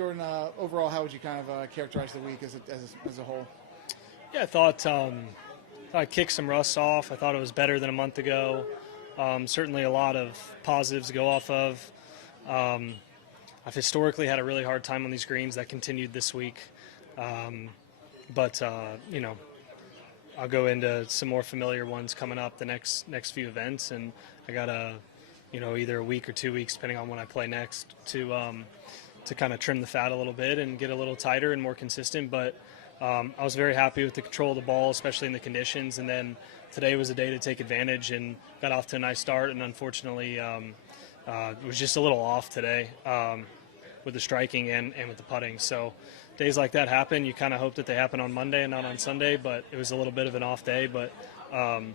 Jordan, overall, how would you kind of characterize the week as a whole? Yeah, I thought I kicked some rust off. I thought it was better than a month ago. Certainly a lot of positives to go off of. I've historically had a really hard time on these greens. That continued this week. But I'll go into some more familiar ones coming up the next few events, and I got either a week or 2 weeks, depending on when I play next, to kind of trim the fat a little bit and get a little tighter and more consistent. But I was very happy with the control of the ball, especially in the conditions. And then today was a day to take advantage and got off to a nice start. And unfortunately, it was just a little off today with the striking and with the putting. So days like that happen. You kind of hope that they happen on Monday and not on Sunday, but it was a little bit of an off day. But, and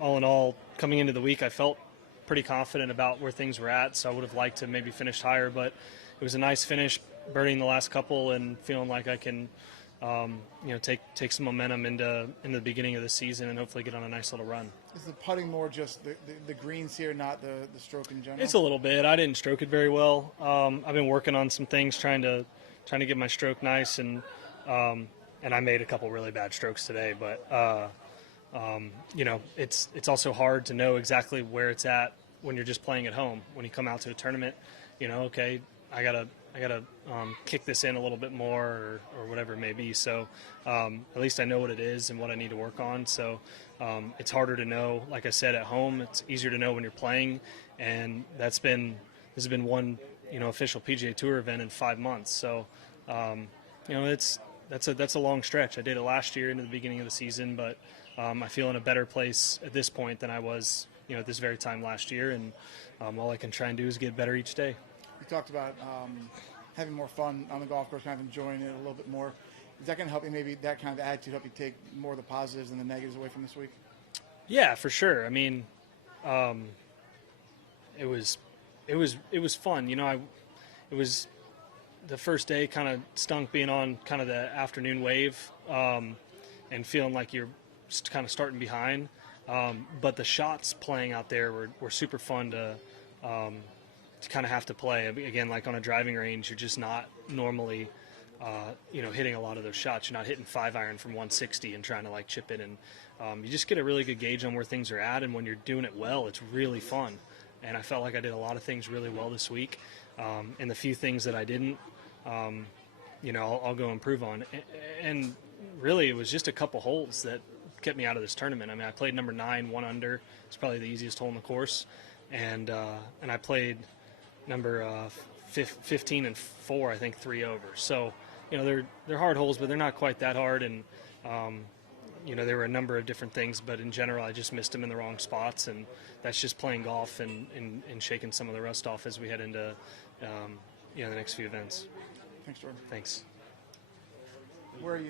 all in all, coming into the week, I felt pretty confident about where things were at. So I would have liked to maybe finish higher, but it was a nice finish, birdieing the last couple and feeling like I can, take some momentum into the beginning of the season and hopefully get on a nice little run. Is the putting more just the greens here, not the stroke in general? It's a little bit. I didn't stroke it very well. I've been working on some things, trying to get my stroke nice, and I made a couple really bad strokes today. But it's also hard to know exactly where it's at when you're just playing at home. When you come out to a tournament, okay, I gotta kick this in a little bit more or whatever it may be. So at least I know what it is and what I need to work on. So it's harder to know. Like I said, at home, it's easier to know when you're playing, and this has been one official PGA Tour event in 5 months. So that's a long stretch. I did it last year into the beginning of the season, but I feel in a better place at this point than I was at this very time last year, and all I can try and do is get better each day. You talked about having more fun on the golf course, kind of enjoying it a little bit more. Is that going to help you, maybe that kind of attitude help you take more of the positives and the negatives away from this week? Yeah, for sure. I mean, it was fun. It was the first day kind of stunk being on kind of the afternoon wave and feeling like you're kind of starting behind. But the shots playing out there were super fun to kind of have to play. Again, like on a driving range, you're just not normally, hitting a lot of those shots. You're not hitting 5-iron from 160 and trying to like chip it. And you just get a really good gauge on where things are at. And when you're doing it well, it's really fun. And I felt like I did a lot of things really well this week. And the few things that I didn't, I'll go improve on. And really, it was just a couple holes that kept me out of this tournament. I mean, I played number 9, 1 under. It's probably the easiest hole in the course. And I played number 15 and 4, I think 3 over. So, they're hard holes, but they're not quite that hard. And, there were a number of different things, but in general, I just missed them in the wrong spots. And that's just playing golf and shaking some of the rust off as we head into, the next few events. Thanks, Jordan. Thanks. Where are you?